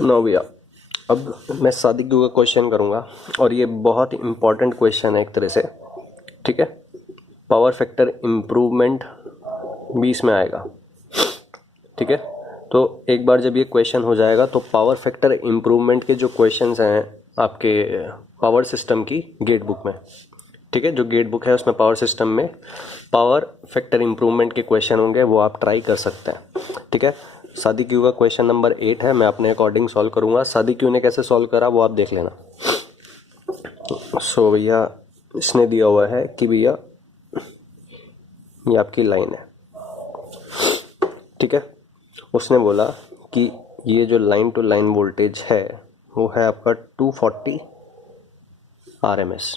No भैया, अब मैं शादी क्यू का क्वेश्चन करूँगा और ये बहुत इम्पॉर्टेंट क्वेश्चन है एक तरह से। ठीक है, पावर फैक्टर इम्प्रूवमेंट 20 में आएगा। ठीक है, तो एक बार जब ये क्वेश्चन हो जाएगा तो पावर फैक्टर इम्प्रूवमेंट के जो क्वेश्चंस हैं आपके पावर सिस्टम की गेट बुक में, ठीक है, जो गेट बुक है उसमें पावर सिस्टम में पावर फैक्टर इम्प्रूवमेंट के क्वेश्चन होंगे, वो आप ट्राई कर सकते हैं। ठीक है, शादी क्यू का क्वेश्चन नंबर 8 है, मैं अपने अकॉर्डिंग सॉल्व करूंगा। शादी क्यू ने कैसे सॉल्व करा वो आप देख लेना। सो भैया, इसने दिया हुआ है कि भैया ये आपकी लाइन है। ठीक है, उसने बोला कि ये जो लाइन टू लाइन वोल्टेज है वो है आपका 240 RMS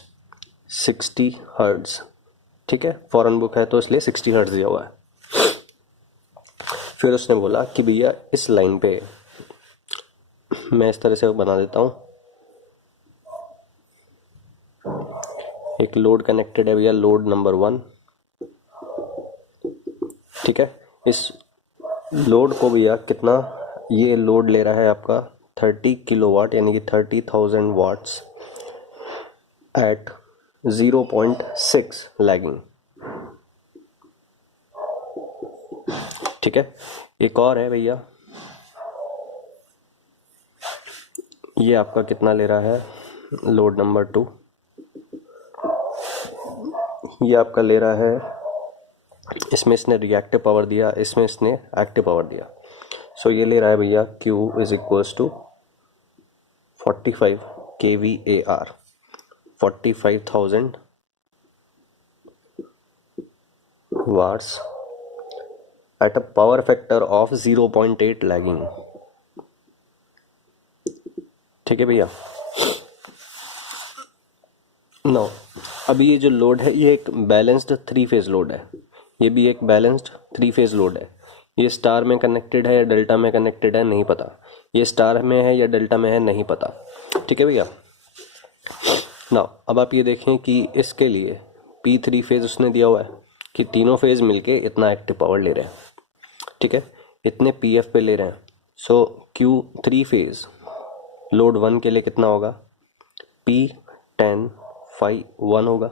60 हर्ट्ज। ठीक है, फॉरेन बुक है तो इसलिए 60 हर्ट्ज दिया हुआ है। फिर उसने बोला कि भैया इस लाइन पे मैं इस तरह से बना देता हूँ, एक लोड कनेक्टेड है भैया, लोड नंबर 1। ठीक है, इस लोड को भैया कितना, ये लोड ले रहा है आपका 30 किलोवाट यानी कि 30,000 वाट्स एट 0.6 लैगिंग। ठीक है, एक और है भैया, ये आपका कितना ले रहा है लोड नंबर 2, ये आपका ले रहा है, इसमें इसने रिएक्टिव पावर दिया, इसमें इसने एक्टिव पावर दिया। सो ये ले रहा है भैया Q is equals to 45 kVAR 45,000 watts at a power factor of 0.8 lagging. ठीक है भैया, नो अभी ये जो लोड है ये एक बैलेंस्ड 3 फेज लोड है, ये भी एक बैलेंस्ड 3 फेज लोड है। ये स्टार में कनेक्टेड है या डेल्टा में कनेक्टेड है नहीं पता, ये स्टार में है या डेल्टा में है नहीं पता। ठीक है भैया, ना अब आप ये देखें कि इसके लिए P3 फेज उसने दिया हुआ है कि तीनों फेज मिलके इतना एक्टिव पावर ले रहे हैं। ठीक है, इतने PF पे ले रहे हैं। सो Q3 फेज लोड 1 के लिए कितना होगा, P10 फाई 1 होगा।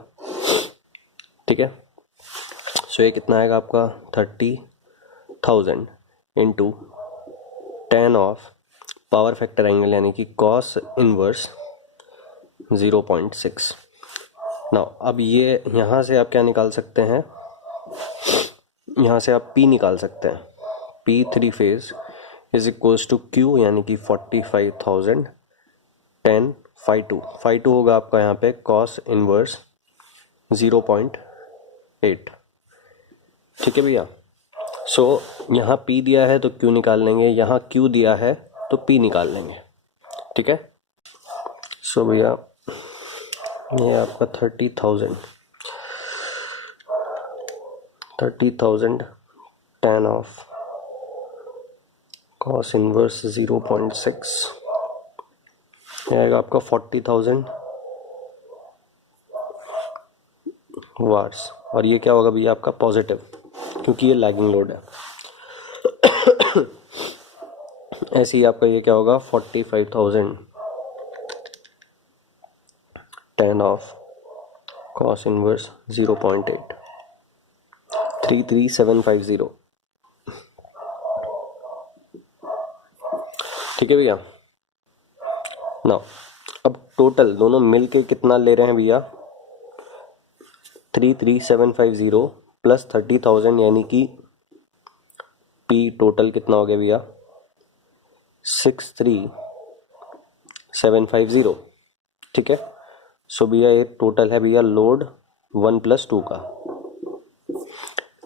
ठीक है, सो ये कितना आएगा आपका 30,000 into 10 of power factor angle यानी कि कॉस इनवर्स 0.6। नाउ अब ये यहाँ से आप क्या निकाल सकते हैं, यहाँ से आप P निकाल सकते हैं। P3 phase is equals to Q यानी कि 45,000 10 फाई 2, फाई 2 होगा आपका यहाँ पे कॉस इनवर्स 0.8। ठीक है भैया, सो यहाँ P दिया है तो Q निकाल लेंगे, यहाँ Q दिया है तो P निकाल लेंगे। ठीक है, सो भैया ये आपका 30,000 10 ऑफ कॉस इनवर्स 0.6 आएगा आपका 40,000 वाट्स, और ये क्या होगा भैया आपका पॉजिटिव, क्योंकि ये लैगिंग लोड है। ऐसे ही आपका ये क्या होगा 45,000 10 ऑफ कॉस इनवर्स 0.8 33750। ठीक है भैया, ना अब टोटल दोनों मिलके कितना ले रहे हैं भैया 33750 प्लस 30,000 यानी कि P टोटल कितना हो गया भैया 63750। ठीक है, सो भैया ये टोटल है भैया लोड 1+2 का,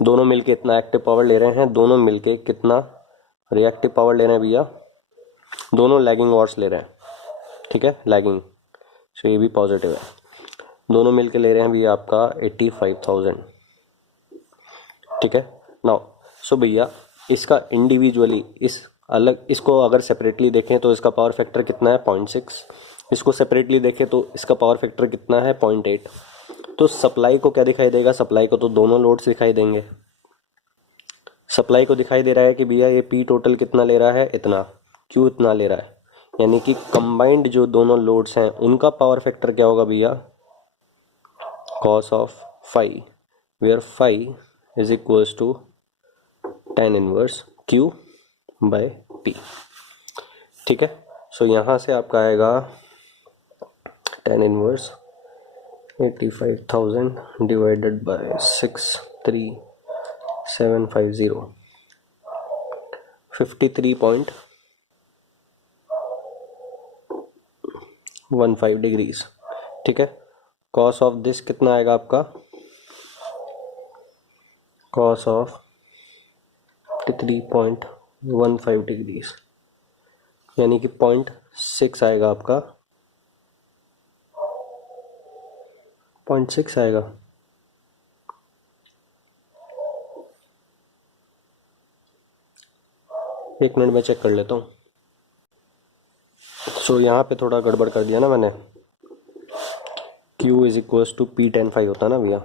दोनों मिलके इतना एक्टिव पावर ले रहे हैं, दोनों मिलके कितना रिएक्टिव पावर ले रहे हैं भैया, दोनों लैगिंग वॉट्स ले रहे हैं। ठीक है, लैगिंग, सो ये भी पॉजिटिव है, दोनों मिलके ले रहे हैं भैया आपका 85,000। ठीक है, नाउ सो भैया इसका इंडिविजुअली इस अलग, इसको अगर सेपरेटली देखें तो इसका पावर फैक्टर कितना है 0.6, इसको सेपरेटली देखें तो इसका पावर फैक्टर कितना है 0.8। तो सप्लाई को क्या दिखाई देगा, सप्लाई को तो दोनों लोड्स दिखाई देंगे। सप्लाई को दिखाई दे रहा है कि भैया ये P टोटल कितना ले रहा है, इतना, Q इतना ले रहा है, यानी कि कंबाइंड जो दोनों लोड्स हैं उनका पावर फैक्टर क्या होगा भैया, cos of phi, where phi is equals to tan inverse Q by P। ठीक है, सो यहाँ से आपका आएगा tan inverse 85,000 divided by 63750, 53.15 degrees. ठीक है, कॉस ऑफ दिस कितना आएगा आपका, कॉस ऑफ 53.15 डिग्रीज यानी कि 0.6 आएगा आपका, 0.6 आएगा। एक मिनट में चेक कर लेता हूँ। सो यहाँ पे थोड़ा गड़बड़ कर दिया ना मैंने, Q is equals to P tan phi होता है ना भैया।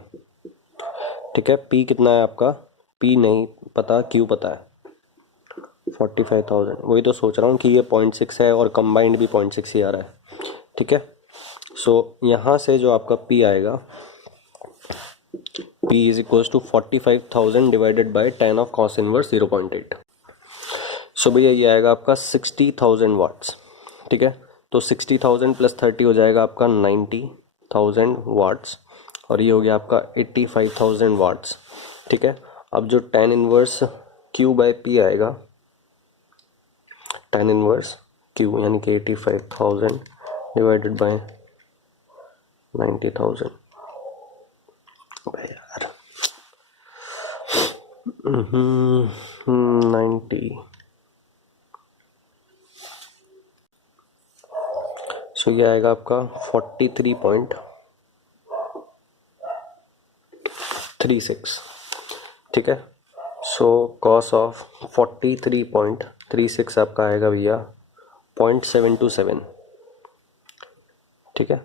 ठीक है, P कितना है आपका, P नहीं पता, Q पता है 45,000। वही तो सोच रहा हूँ कि ये 0.6 है और कंबाइंड भी 0.6 ही आ रहा है। ठीक है, सो यहाँ से जो आपका P आएगा, P is equals to 45,000 divided by tan of cos inverse 0.8। So भैया ये आएगा आपका 60,000 वाट्स। ठीक है, तो 60,000 प्लस 30 हो जाएगा आपका 90,000 वाट्स और ये हो गया आपका 85,000 वाट्स। ठीक है, अब जो tan inverse Q by P आएगा, tan इनवर्स Q यानी कि 85,000 डिवाइडेड बाय 90,000। भाई यार 90, सो ये आएगा आपका 43.36। ठीक है, सो कॉस ऑफ 43.36 आपका आएगा भैया 0.727। ठीक है,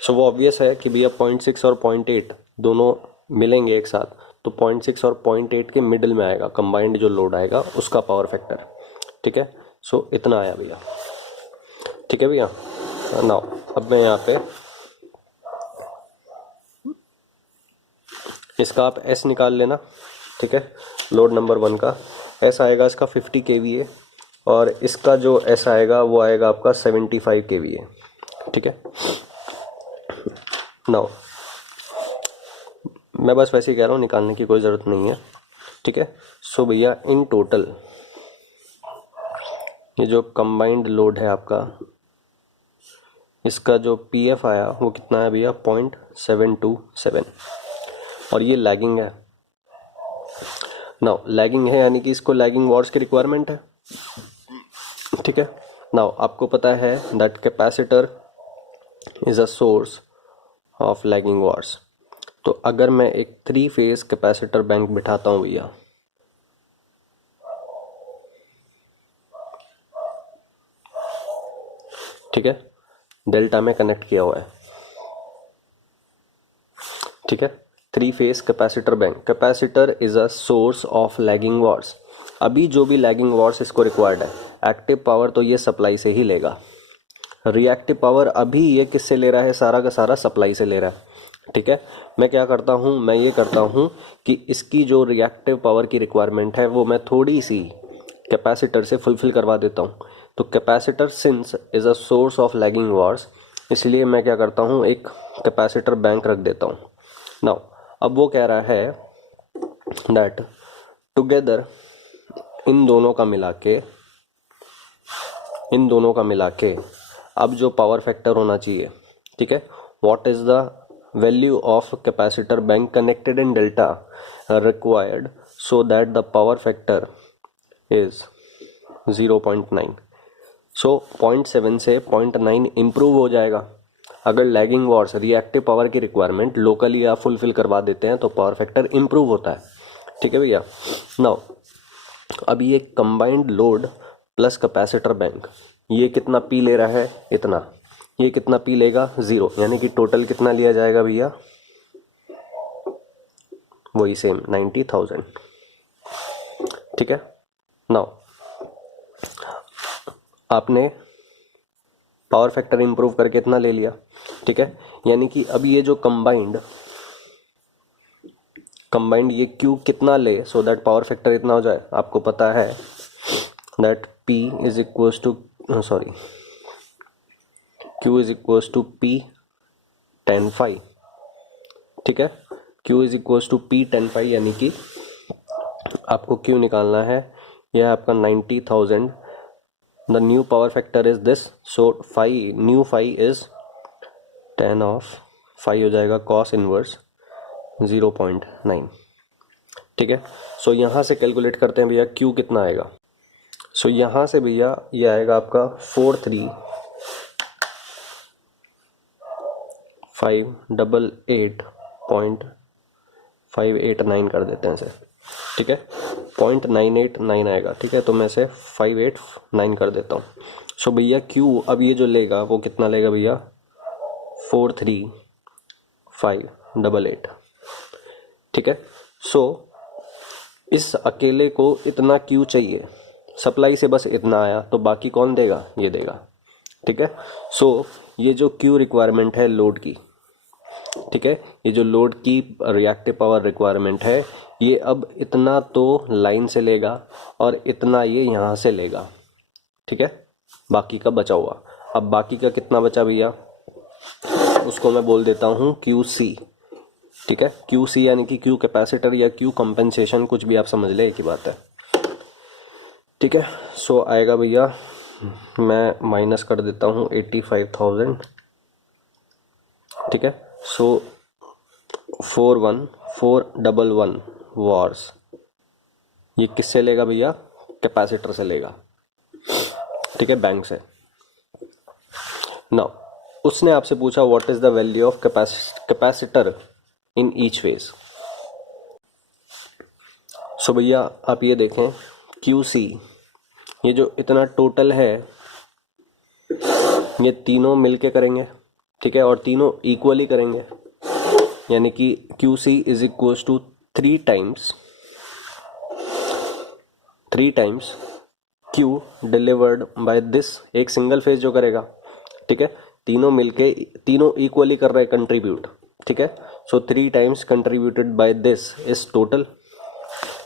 सो वो ऑब्वियस है कि भैया 0.6 और 0.8 दोनों मिलेंगे एक साथ, तो 0.6 और 0.8 के मिडिल में आएगा कंबाइंड जो लोड आएगा उसका पावर फैक्टर। ठीक है, सो इतना आया भैया। ठीक है भैया, नाउ अब मैं यहाँ पे इसका आप S निकाल लेना। ठीक है, लोड नंबर 1 का S आएगा इसका 50 kVA और इसका जो S आएगा वो आएगा आपका 75 kVA। ठीक है, नाउ मैं बस वैसे ही कह रहा हूँ, निकालने की कोई ज़रूरत नहीं है। ठीक है, सो भैया इन टोटल ये जो कंबाइंड लोड है आपका, इसका जो PF आया वो कितना है भैया 0.727 और ये लैगिंग है। नाउ लैगिंग है यानी कि इसको लैगिंग वॉट्स की रिक्वायरमेंट है। ठीक है, नाउ आपको पता है that capacitor is a source of lagging watts. तो अगर मैं एक 3 फेज कैपेसिटर बैंक बिठाता हूँ भैया, ठीक है, डेल्टा में कनेक्ट किया हुआ है। ठीक है, 3 phase capacitor bank, capacitor is a source of lagging watts. अभी जो भी लैगिंग वॉट्स इसको रिक्वायर्ड है, एक्टिव पावर तो ये सप्लाई से ही लेगा, रिएक्टिव पावर अभी ये किससे ले रहा है, सारा का सारा सप्लाई से ले रहा है। ठीक है, मैं क्या करता हूँ, मैं ये करता हूँ कि इसकी जो रिएक्टिव पावर की रिक्वायरमेंट है वो मैं थोड़ी सी कैपेसिटर से फुलफिल करवा देता हूँ। तो capacitor since is a source of lagging watts, इसलिए मैं क्या करता हूँ एक कैपेसिटर बैंक रख देता हूँ। नाउ अब वो कह रहा है दैट टुगेदर इन दोनों का मिला के अब जो पावर फैक्टर होना चाहिए, ठीक है, what is the value of capacitor bank connected in delta required so that the power factor is 0.9। सो 0.7 से 0.9 इम्प्रूव हो जाएगा। अगर लैगिंग वॉट्स रिएक्टिव पावर की रिक्वायरमेंट लोकली आप फुलफिल करवा देते हैं तो पावर फैक्टर इम्प्रूव होता है। ठीक है भैया, नाउ अब ये combined load plus capacitor bank ये कितना पी ले रहा है, इतना, ये कितना पी लेगा 0, यानी कि टोटल कितना लिया जाएगा भैया, वही सेम 90,000। ठीक है, नाउ आपने पावर फैक्टर इंप्रूव करके इतना ले लिया, ठीक है। यानी कि अब ये जो कंबाइंड ये Q कितना ले सो दैट पावर फैक्टर इतना हो जाए, आपको पता है that P is equals to Q is equals to P tan phi, ठीक है। Q is equals to P tan phi, यानी कि आपको Q निकालना है, यह है आपका 90,000। The new power factor is this, so phi new phi is tan of phi हो जाएगा cos इनवर्स 0.9, ठीक है। सो यहाँ से कैलकुलेट करते हैं भैया Q कितना आएगा। सो यहाँ से भैया ये आएगा आपका 43,588.589 कर देते हैं इसे, ठीक है। 0.989 आएगा, ठीक है। तो मैं इसे 589 कर देता हूँ। सो भैया Q अब ये जो लेगा वो कितना लेगा भैया, 43,588, ठीक है। सो इस अकेले को इतना Q चाहिए, सप्लाई से बस इतना आया, तो बाकी कौन देगा, ये देगा, ठीक है। सो ये जो Q रिक्वायरमेंट है लोड की, ठीक है, ये जो लोड की रिएक्टिव पावर रिक्वायरमेंट है, ये अब इतना तो लाइन से लेगा और इतना ये यहाँ से लेगा, ठीक है, बाकी का बचा हुआ। अब बाकी का कितना बचा भैया, उसको मैं बोल देता हूँ QC, ठीक है। QC यानी कि Q कैपेसिटर या Q कंपेंसेशन, कुछ भी आप समझ ले, एक ही बात है, ठीक है। सो आएगा भैया, मैं माइनस कर देता हूँ 85,000, ठीक है। सो 41411 वॉर्स ये किससे लेगा भैया, कैपेसिटर से लेगा, ठीक है, बैंक से। नाउ उसने आपसे पूछा what is the value of capacitor in each phase. So भैया आप ये देखें QC, ये जो इतना टोटल है ये तीनों मिलके करेंगे, ठीक है, और तीनों इक्वली करेंगे, यानी कि QC is equals to 3 times Q delivered by this, एक सिंगल फेज जो करेगा, ठीक है, तीनों मिलके तीनों इक्वली कर रहे हैं कंट्रीब्यूट, ठीक है। So 3 times contributed by this is total,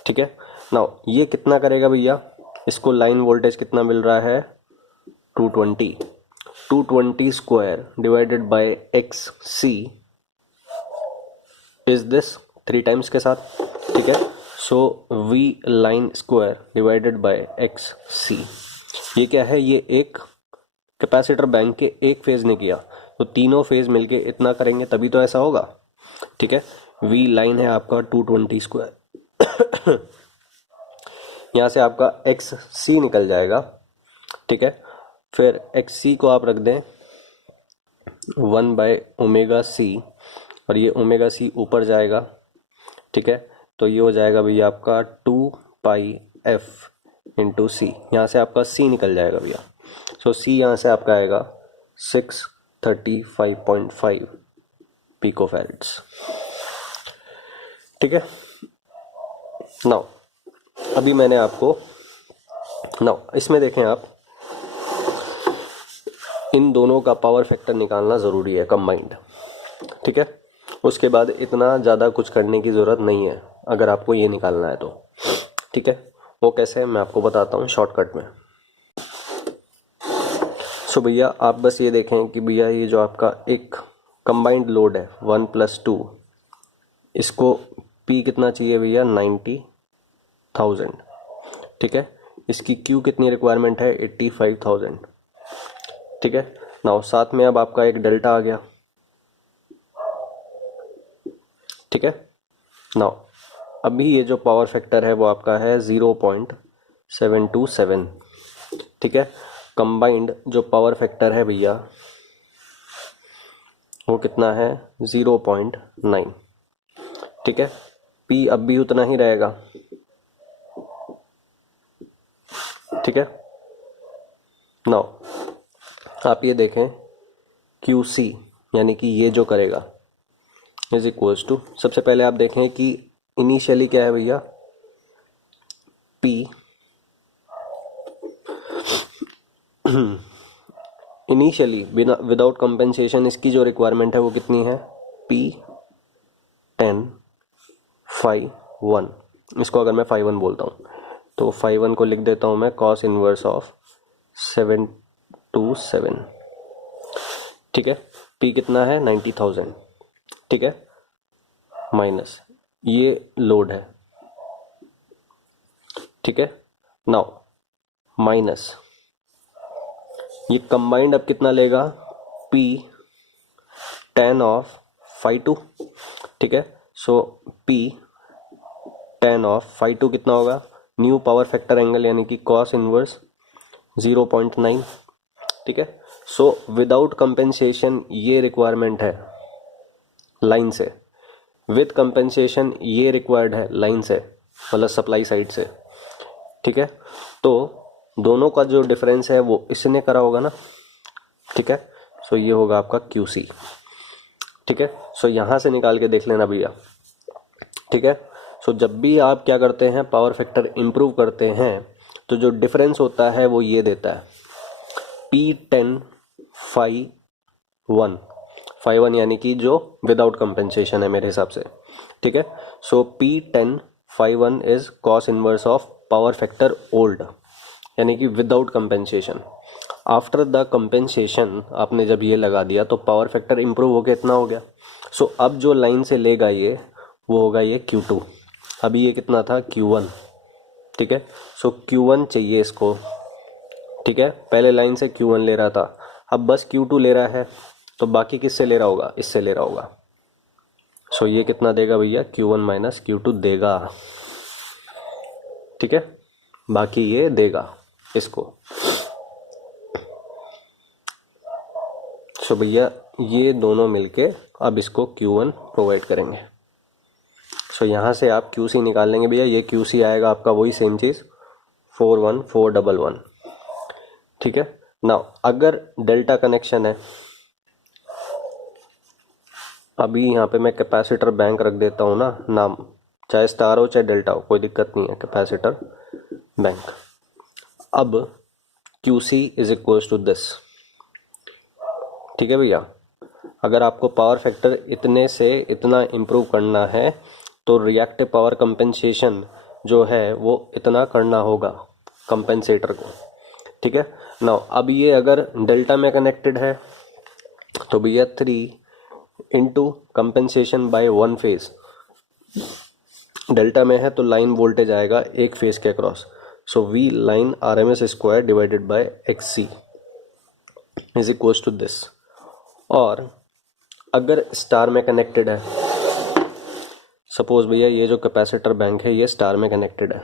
ठीक है। नाउ ये कितना करेगा भैया, इसको लाइन वोल्टेज कितना मिल रहा है, 220 square divided by XC is this 3 times के साथ, ठीक है। सो V line square divided by XC, ये क्या है, ये एक कैपेसिटर बैंक के एक फेज ने किया, तो तीनों फेज मिलके इतना करेंगे तभी तो ऐसा होगा, ठीक है। V लाइन है आपका 220 स्क्वायर, यहाँ से आपका XC निकल जाएगा, ठीक है। फिर XC को आप रख दें 1/ωc, और ये ωc ऊपर जाएगा, ठीक है। तो ये हो जाएगा भैया आपका 2πf इंटू C, यहाँ से आपका C निकल जाएगा भैया। सो C यहाँ से आपका आएगा 635.5 पिकोफैरेड्स, ठीक है। नाउ अभी मैंने आपको, नाउ इसमें देखें आप, इन दोनों का पावर फैक्टर निकालना ज़रूरी है कंबाइंड, ठीक है। उसके बाद इतना ज़्यादा कुछ करने की ज़रूरत नहीं है अगर आपको ये निकालना है तो, ठीक है। वो कैसे है मैं आपको बताता हूँ शॉर्टकट में। सो भैया आप बस ये देखें कि भैया ये जो आपका एक कंबाइंड लोड है 1+2, इसको P कितना चाहिए भैया, 90,000, ठीक है। इसकी Q कितनी रिक्वायरमेंट है, 85,000, ठीक है। नाउ साथ में अब आपका एक डेल्टा आ गया, ठीक है। नाउ अभी ये जो पावर फैक्टर है वो आपका है 0.727, ठीक है। कंबाइंड जो पावर फैक्टर है भैया वो कितना है, 0.9, ठीक है। P अब भी उतना ही रहेगा, ठीक है। नाउ आप ये देखें QC यानी कि ये जो करेगा इज इक्वल्स टू, सबसे पहले आप देखें कि इनिशियली क्या है भैया, P इनिशियली बिना विदाउट कंपेंसेशन इसकी जो रिक्वायरमेंट है वो कितनी है, P10 φ1। इसको अगर मैं φ1 बोलता हूँ तो φ1 को लिख देता हूँ मैं cos इनवर्स ऑफ 727। ठीक है, P कितना है 90,000। ठीक है, माइनस ये लोड है। ठीक है, नाउ माइनस ये कंबाइंड अब कितना लेगा, P10 ऑफ φ2। ठीक है, सो P10 ऑफ φ2 कितना होगा, न्यू पावर फैक्टर एंगल यानी कि cos इनवर्स 0.9। ठीक है, सो विदाउट कंपेंसेशन ये रिक्वायरमेंट है लाइन से, विद कंपेंसेशन ये रिक्वायर्ड है लाइन से, मतलब सप्लाई साइड से। ठीक है, तो दोनों का जो डिफरेंस है वो इसने करा होगा ना। ठीक है, सो ये होगा आपका QC। ठीक है, सो यहाँ से निकाल के देख लेना भैया। ठीक है, सो जब भी आप क्या करते हैं, पावर फैक्टर इम्प्रूव करते हैं तो जो डिफरेंस होता है वो ये देता है P10 φ1 यानी कि जो विदाउट कंपेंसेशन है मेरे हिसाब से। ठीक है, so P10 φ1 is cos inverse of power factor old यानी कि without compensation. After the compensation आपने जब ये लगा दिया तो पावर फैक्टर इम्प्रूव होकर इतना हो गया। सो अब जो लाइन से लेगा ये वो होगा ये Q2। अभी ये कितना था Q1। ठीक है, सो Q1 चाहिए इसको। ठीक है, पहले लाइन से Q1 ले रहा था, अब बस Q2 ले रहा है, तो बाकी किससे ले रहा होगा, इससे ले रहा होगा। सो ये कितना देगा भैया, Q1 माइनस Q2 देगा। ठीक है, बाकी ये देगा इसको। सो भैया ये दोनों मिलके अब इसको Q1 प्रोवाइड करेंगे। सो यहाँ से आप QC निकाल लेंगे भैया, ये QC आएगा आपका वही सेम चीज़ 41411। ठीक है, नाउ अगर डेल्टा कनेक्शन है, अभी यहाँ पे मैं कैपेसिटर बैंक रख देता हूँ ना नाम, चाहे स्टार हो चाहे डेल्टा हो कोई दिक्कत नहीं है, कैपेसिटर बैंक। अब QC is equals to this. ठीक है भैया, अगर आपको पावर फैक्टर इतने से इतना इम्प्रूव करना है तो रिएक्टिव पावर कंपेंसेशन जो है वो इतना करना होगा कंपेंसेटर को। ठीक है, नाउ अब ये अगर डेल्टा में कनेक्टेड है तो भैया 3 into compensation by 1 phase. Delta में है तो लाइन वोल्टेज आएगा एक फेज के across, so V line RMS square divided by XC is equals to this. और अगर स्टार में कनेक्टेड है, सपोज भैया ये जो कैपेसिटर बैंक है ये स्टार में कनेक्टेड है,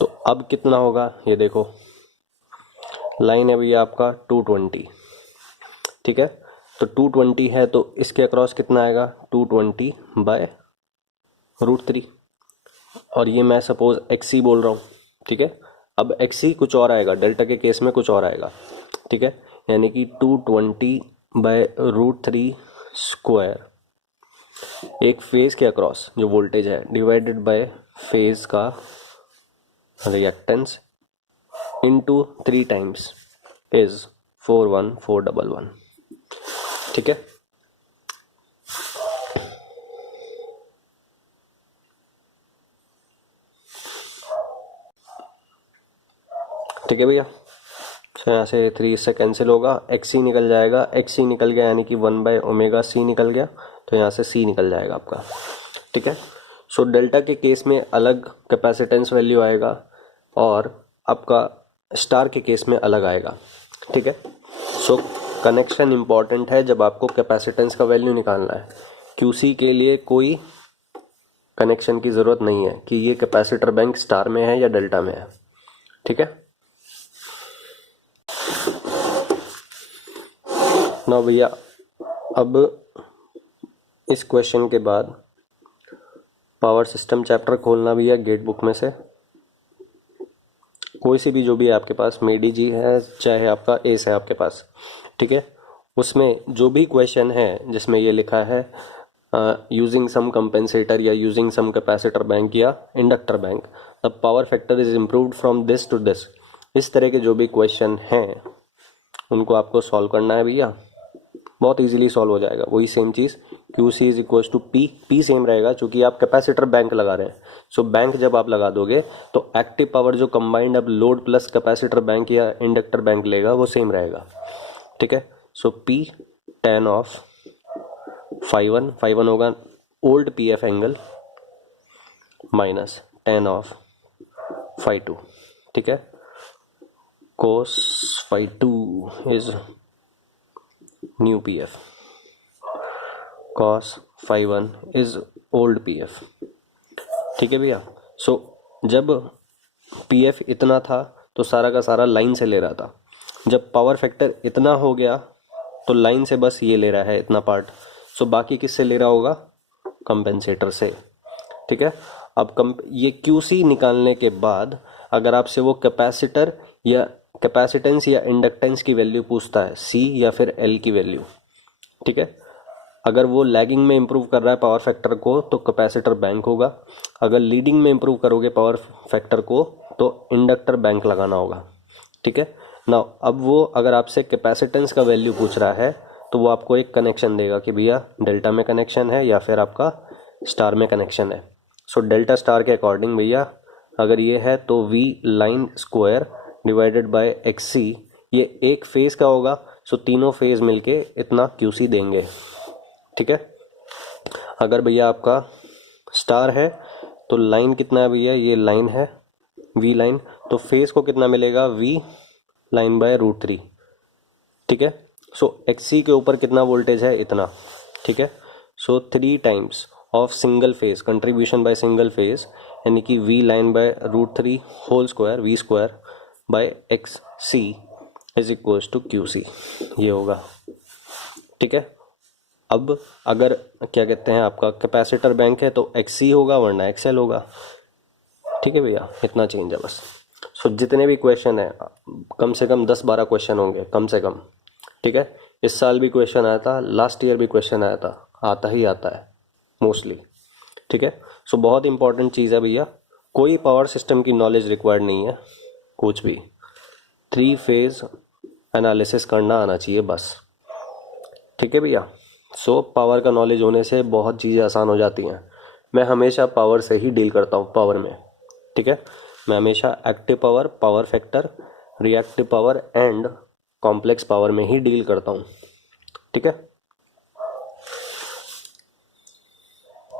तो अब कितना होगा ये देखो, लाइन है भैया आपका 220। ठीक है, तो 220 है तो इसके अक्रॉस कितना आएगा 220 बाय √3, और ये मैं सपोज XC बोल रहा हूँ। ठीक है, अब XC कुछ और आएगा, डेल्टा के केस में कुछ और आएगा। ठीक है, यानी कि 220 बाय √3 स्क्वायर एक फेज के अक्रॉस जो वोल्टेज है डिवाइडेड बाय फेज का रिएक्टेंस इनटू 3 टाइम्स इज 41411। ठीक है, ठीक है भैया। तो यहाँ से 3 इससे कैंसिल होगा, XC निकल जाएगा, XC निकल गया यानी कि 1/ω/C निकल गया, तो यहाँ से C निकल जाएगा आपका। ठीक है, सो डेल्टा के केस में अलग कैपेसिटेंस वैल्यू आएगा और आपका स्टार के केस में अलग आएगा। ठीक है, सो कनेक्शन इम्पॉर्टेंट है जब आपको कैपेसिटेंस का वैल्यू निकालना है। QC के लिए कोई कनेक्शन की ज़रूरत नहीं है कि ये कैपेसिटर बैंक स्टार में है या डेल्टा में है। ठीक है, ना भैया अब इस क्वेश्चन के बाद पावर सिस्टम चैप्टर खोलना भैया गेट बुक में से, कोई सी भी जो भी है आपके पास, मेडी जी है चाहे आपका एस है आपके पास। ठीक है, उसमें जो भी क्वेश्चन है जिसमें ये लिखा है यूजिंग सम कंपेंसेटर या यूजिंग सम कैपेसिटर बैंक या inductor bank, the power factor is improved from this to this. इस तरह के जो भी क्वेश्चन हैं उनको आपको सॉल्व करना है भैया, बहुत इजीली सॉल्व हो जाएगा। वही सेम चीज़ Q C is equal to P, P same रहेगा क्योंकि आप कैपेसिटर बैंक लगा रहे हैं। सो बैंक जब आप लगा दोगे तो एक्टिव पावर जो कंबाइंड अब लोड प्लस कैपेसिटर बैंक या इंडक्टर बैंक लेगा वो सेम रहेगा, ठीक है। सो पी tan ऑफ φ1, φ1 होगा old P F angle minus tan of φ2, ठीक है। cos φ2 is new P F, cos φ1 is old P F, ठीक है भैया। सो जब पी एफ इतना था तो सारा का सारा लाइन से ले रहा था, जब पावर फैक्टर इतना हो गया तो लाइन से बस ये ले रहा है इतना पार्ट। सो बाकी किससे ले रहा होगा, कंपेंसेटर से, ठीक है। अब ये क्यूसी निकालने के बाद अगर आपसे वो कैपेसिटर या कैपेसिटेंस या इंडक्टेंस की वैल्यू पूछता है, सी या फिर एल की वैल्यू, ठीक है। अगर वो लैगिंग में इंप्रूव कर रहा है पावर फैक्टर को तो कैपेसिटर बैंक होगा, अगर लीडिंग में इंप्रूव करोगे पावर फैक्टर को तो इंडक्टर बैंक लगाना होगा, ठीक है ना। अब वो अगर आपसे कैपेसिटेंस का वैल्यू पूछ रहा है तो वो आपको एक कनेक्शन देगा कि भैया डेल्टा में कनेक्शन है या फिर आपका स्टार में कनेक्शन है। सो डेल्टा स्टार के अकॉर्डिंग भैया अगर ये है तो V line square divided by X C, ये एक फेज़ का होगा। सो तीनों फेज़ मिलके इतना क्यू सी देंगे, ठीक है। अगर भैया आपका स्टार है तो लाइन कितना है भैया, ये लाइन है वी लाइन, तो फेज़ को कितना मिलेगा, वी लाइन बाय √3, ठीक है। सो एक्स सी के ऊपर कितना वोल्टेज है, इतना, ठीक है। So 3 times of single phase contribution by single phase, यानी कि V line by √3 whole square V square by X C is equals to Q C, ये होगा, ठीक है। अब अगर क्या कहते हैं आपका कैपेसिटर बैंक है तो एक्स सी होगा वरना एक्सएल होगा, ठीक है भैया, इतना चेंज है बस। सो जितने भी क्वेश्चन है कम से कम 10-12 क्वेश्चन होंगे कम से कम, ठीक है। इस साल भी क्वेश्चन आया था, लास्ट ईयर भी क्वेश्चन आया था, आता ही आता है मोस्टली, ठीक है। सो बहुत इंपॉर्टेंट चीज़ है भैया, कोई पावर सिस्टम की नॉलेज रिक्वायर्ड नहीं है, कुछ भी 3 फेज एनालिसिस करना आना चाहिए बस, ठीक है भैया। सो पावर का नॉलेज होने से बहुत चीज़ें आसान हो जाती हैं। मैं हमेशा पावर से ही डील करता हूँ, पावर में, ठीक है। मैं हमेशा active power, power factor, reactive power and complex power में ही डील करता हूँ, ठीक है।